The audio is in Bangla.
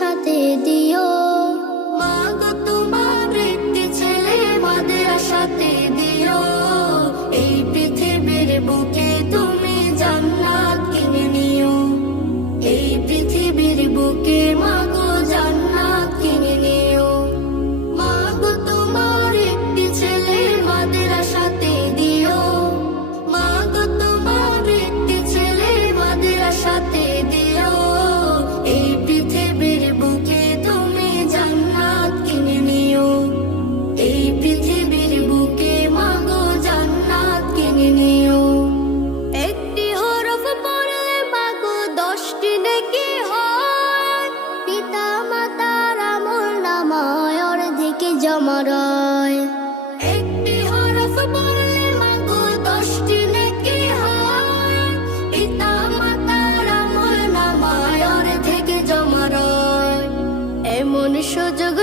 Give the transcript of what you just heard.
সাথে দিও। মা গো তোমার একটি ছেলে মাদ্রাসাতে দিও। এই পৃথিবীর বুকে তুমি জান্নাত কিনে নিও। এই পৃথিবীর বুকে মা গো জান্নাত কিনে নিও। মা গো তোমার একটি ছেলে মাদ্রাসাতে দিও। মা গো তোমার একটি ছেলে মাদ্রাসাতে দিও। এই পৃথিবীর বুকে তুমি জান্নাত কিনে নিও। এই পৃথিবীর বুকে মা গো জান্নাত কিনে নিও। একটি হরফ পড়লে মা গো 10টি নেকি হয়। পিতা মাতার আমলনামায় অর্ধেক জমা রয়। একটি হরফ পড়লে মা গো 10টি নেকি হয়। পিতা মাতার আমলনামায় অর্ধেক জমা রয়। এমন সুযোগ